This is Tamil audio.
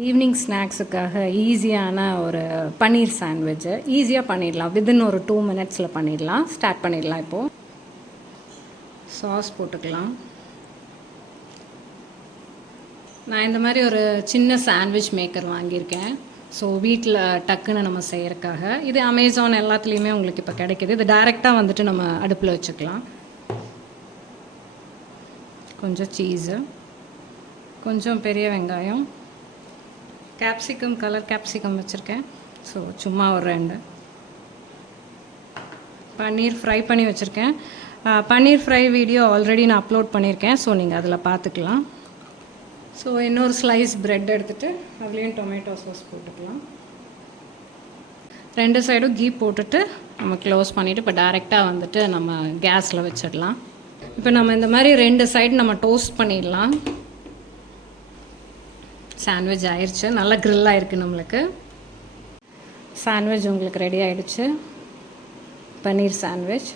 ஈவினிங் ஸ்நாக்ஸுக்காக ஈஸியான ஒரு பன்னீர் சாண்ட்விட்சு ஈஸியாக பண்ணிடலாம். வித்தின் ஒரு 2 மினிட்ஸில் பண்ணிடலாம். ஸ்டார்ட் பண்ணிடலாம். இப்போது சாஸ் போட்டுக்கலாம். நான் இந்த மாதிரி ஒரு சின்ன சாண்ட்விச் மேக்கர் வாங்கியிருக்கேன். ஸோ வீட்டில் டக்குன்னு நம்ம செய்கிறக்காக. இது அமேசான் எல்லாத்துலேயுமே உங்களுக்கு இப்போ கிடைக்கிது. இது டைரெக்டாக வந்துட்டு நம்ம அடுப்பில் வச்சுக்கலாம். கொஞ்சம் சீஸு, கொஞ்சம் பெரிய வெங்காயம், கேப்சிகம், கலர் கேப்சிகம் வச்சுருக்கேன். ஸோ சும்மா ஒரு 2 பன்னீர் ஃப்ரை பண்ணி வச்சுருக்கேன். பன்னீர் ஃப்ரை வீடியோ ஆல்ரெடி நான் அப்லோட் பண்ணியிருக்கேன். ஸோ நீங்கள் அதில் பார்த்துக்கலாம். ஸோ இன்னொரு ஸ்லைஸ் ப்ரெட் எடுத்துகிட்டு அதுலேயும் டொமேட்டோ சாஸ் போட்டுக்கலாம். 2 சைடும் கீ போட்டுட்டு நம்ம க்ளோஸ் பண்ணிவிட்டு இப்போ டைரெக்டாக வந்துட்டு நம்ம கேஸில் வச்சிடலாம். இப்போ நம்ம இந்த மாதிரி 2 சைடு நம்ம டோஸ்ட் பண்ணிடலாம். சாண்ட்விச் ஆயிடுச்சு. நல்லா க்ரில்லாக இருக்குது நம்மளுக்கு. சாண்ட்விச் உங்களுக்கு ரெடி ஆகிடுச்சு. பன்னீர் சாண்ட்விச்.